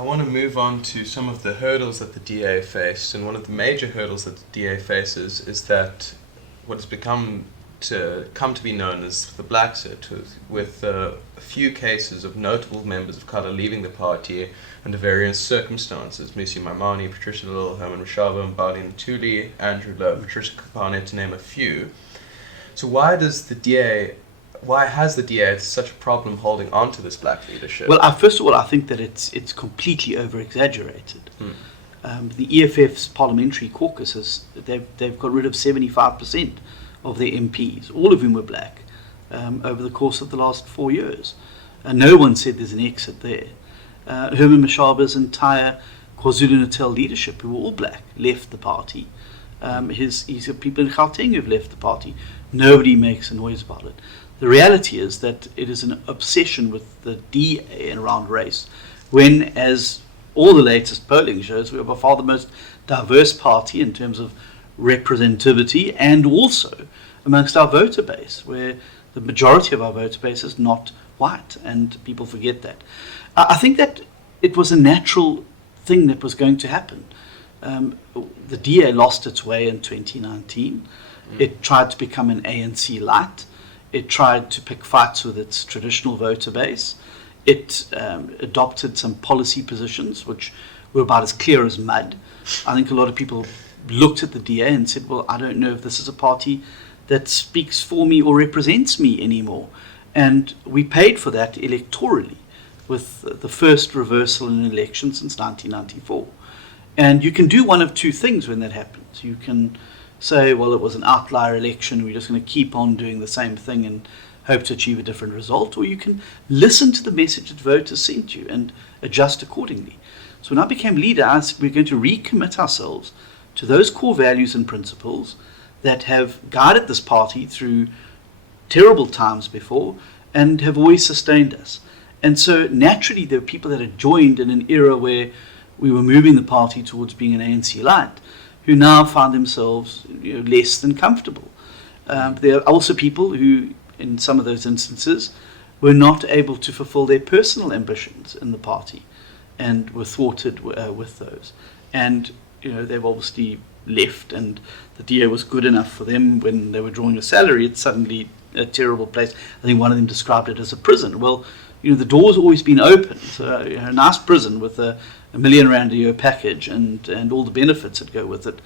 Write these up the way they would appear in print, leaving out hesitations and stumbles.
I want to move on to some of the hurdles that the DA faced, and one of the major hurdles that the DA faces is that what has come to be known as the blaxit, with a few cases of notable members of colour leaving the party under various circumstances: Musi Maimani, Patricia Little, Herman Mashaba, Mbali Ntuli, Andrew Lowe, Patricia Kapane, to name a few. So why has the DA such a problem holding on to this black leadership? Well, first of all, I think that it's completely over-exaggerated. The EFF's parliamentary caucus they've got rid of 75% of their MPs, all of whom were black, over the course of the last 4 years. And no one said there's an exit there. Herman Mashaba's entire KwaZulu-Natal leadership, who were all black, left the party. He's got people in Gauteng who've left the party. Nobody makes a noise about it. The reality is that it is an obsession with the DA and around race, when, as all the latest polling shows, we are by far the most diverse party in terms of representativity and also amongst our voter base, where the majority of our voter base is not white, and people forget that. I think that it was a natural thing that was going to happen. The DA lost its way in 2019. It tried to become an ANC light. It tried to pick fights with its traditional voter base. It adopted some policy positions which were about as clear as mud. I think a lot of people looked at the DA and said, well, I don't know if this is a party that speaks for me or represents me anymore. And we paid for that electorally with the first reversal in an election since 1994. And you can do one of two things when that happens. You can say, well, it was an outlier election, we're just going to keep on doing the same thing and hope to achieve a different result. Or you can listen to the message that voters sent you and adjust accordingly. So when I became leader, we're going to recommit ourselves to those core values and principles that have guided this party through terrible times before and have always sustained us. And so naturally there were people that had joined in an era where we were moving the party towards being an ANC light, who now found themselves less than comfortable. There are also people who, in some of those instances, were not able to fulfill their personal ambitions in the party and were thwarted with those. And they've obviously left, and the DA was good enough for them when they were drawing a salary. It's suddenly a terrible place. I think one of them described it as a prison. Well, the door's always been open. So a nice prison with a R1 million a year package and all the benefits that go with it.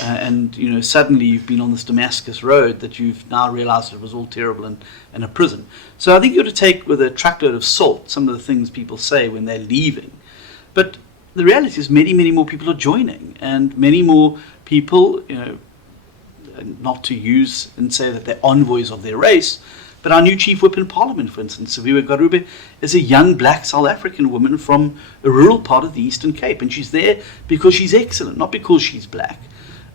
And suddenly you've been on this Damascus road that you've now realized it was all terrible and a prison. So I think you ought to take with a truckload of salt some of the things people say when they're leaving. But the reality is many, many more people are joining, and many more people, not to use and say that they're envoys of their race, but our new chief whip in Parliament, for instance, Saviwe Garube, is a young black South African woman from a rural part of the Eastern Cape, and she's there because she's excellent, not because she's black.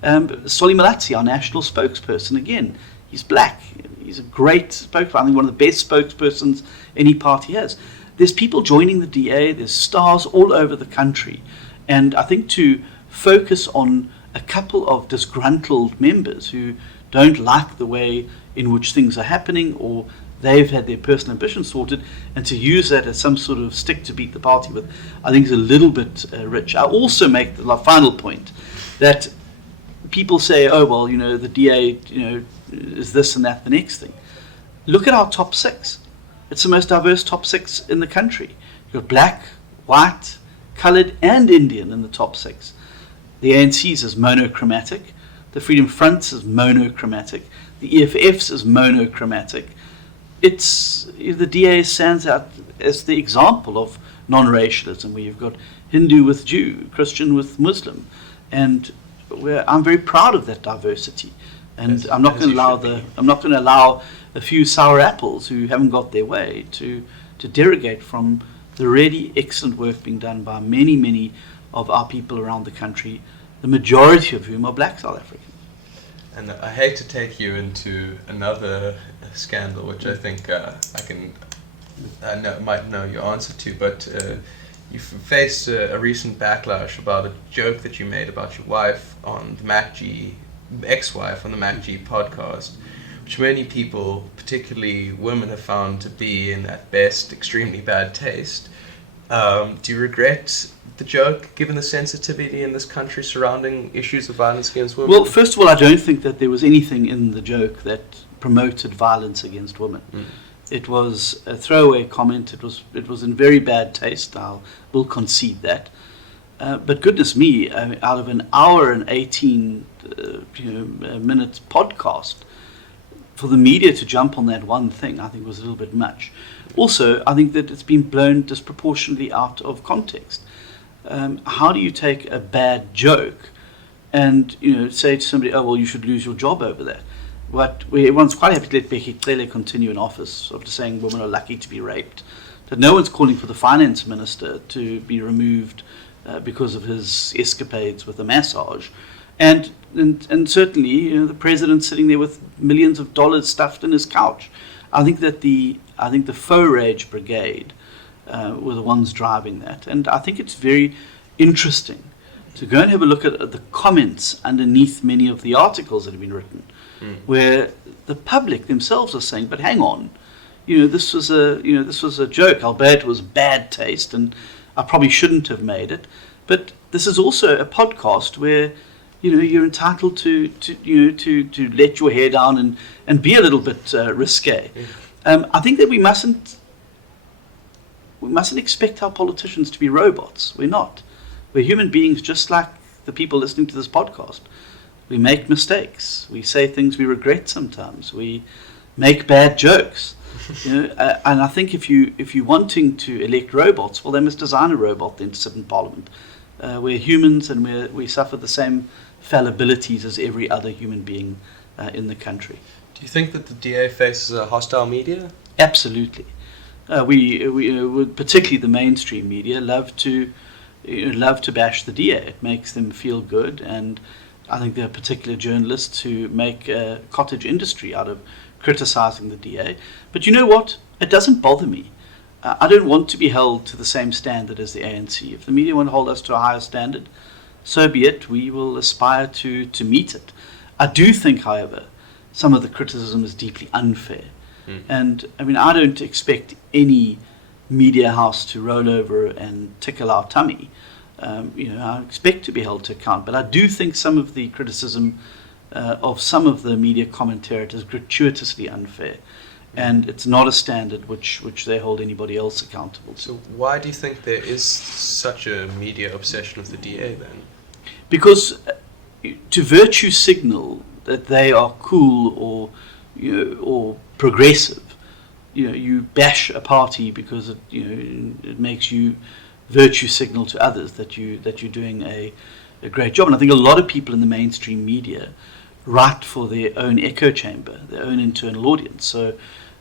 Solly Malatsi, our national spokesperson, again, he's black. He's a great spokesperson, I think one of the best spokespersons any party has. There's people joining the DA, there's stars all over the country, and I think to focus on a couple of disgruntled members who don't like the way in which things are happening, or they've had their personal ambitions sorted, and to use that as some sort of stick to beat the party with, I think is a little bit rich. I also make the final point that people say, oh, well, the DA, is this and that the next thing. Look at our top six. It's the most diverse top six in the country. You've got black, white, coloured, and Indian in the top six. The ANC's is monochromatic. The Freedom Front's is monochromatic. The EFF's is monochromatic. The DA stands out as the example of non-racialism, where you've got Hindu with Jew, Christian with Muslim, and I'm very proud of that diversity. And I'm not going to allow a few sour apples who haven't got their way to derogate from the really excellent work being done by many, many of our people around the country, the majority of whom are black South Africans. And I hate to take you into another scandal, which I think might know your answer to, but you faced a recent backlash about a joke that you made about your wife on the MacG, ex-wife on the MacG podcast, which many people, particularly women, have found to be, in at best, extremely bad taste. Do you regret the joke, given the sensitivity in this country surrounding issues of violence against women? Well, first of all, I don't think that there was anything in the joke that promoted violence against women. It was a throwaway comment. It was in very bad taste. Will concede that. But goodness me, out of an hour and 18 minutes podcast, for the media to jump on that one thing, I think was a little bit much. Also, I think that it's been blown disproportionately out of context. How do you take a bad joke and say to somebody, "Oh well, you should lose your job over that"? But everyone's quite happy to let Becky Cele continue in office after saying women are lucky to be raped. That no one's calling for the finance minister to be removed because of his escapades with a massage, and certainly the president sitting there with millions of dollars stuffed in his couch. I think the faux rage brigade were the ones driving that, and I think it's very interesting to go and have a look at the comments underneath many of the articles that have been written, where the public themselves are saying, "But hang on, this was a joke. Albeit it was bad taste, and I probably shouldn't have made it. But this is also a podcast where you're entitled to let your hair down and be a little bit risque." I think that we mustn't expect our politicians to be robots. We're not. We're human beings, just like the people listening to this podcast. We make mistakes. We say things we regret sometimes. We make bad jokes. And I think if you're wanting to elect robots, well, they must design a robot then to sit in Parliament. We're humans, and we suffer the same fallibilities as every other human being in the country. Do you think that the DA faces a hostile media? Absolutely. We particularly the mainstream media love to bash the DA. It makes them feel good, and I think there are particular journalists who make a cottage industry out of criticizing the DA. But you know what? It doesn't bother me. I don't want to be held to the same standard as the ANC. If the media want to hold us to a higher standard, so be it. We will aspire to meet it. I do think, however, some of the criticism is deeply unfair. And I mean, I don't expect any media house to roll over and tickle our tummy. I expect to be held to account, but I do think some of the criticism of some of the media commentators is gratuitously unfair, and it's not a standard which they hold anybody else accountable to. So why do you think there is such a media obsession with the DA then? Because to virtue signal that they are cool or progressive, you bash a party because it makes you virtue signal to others that you're doing a great job. And I think a lot of people in the mainstream media write for their own echo chamber, their own internal audience. So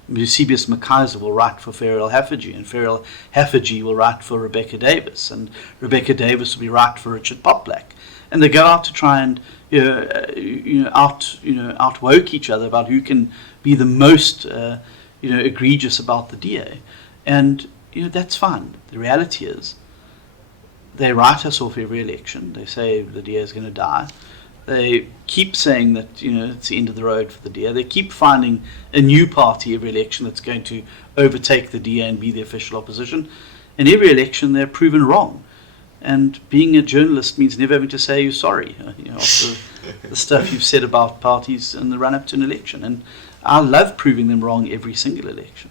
Eusebius McKaiser will write for Farrell Haffajee, and Farrell Haffajee will write for Rebecca Davis, and Rebecca Davis will be write for Richard Poplack. And they go out to try and outwoke each other about who can be the most egregious about the DA. And that's fine. The reality is they write us off every election. They say the DA is going to die. They keep saying that it's the end of the road for the DA. They keep finding a new party every election that's going to overtake the DA and be the official opposition. And every election they're proven wrong. And being a journalist means never having to say you're sorry after the stuff you've said about parties in the run-up to an election. And I love proving them wrong every single election.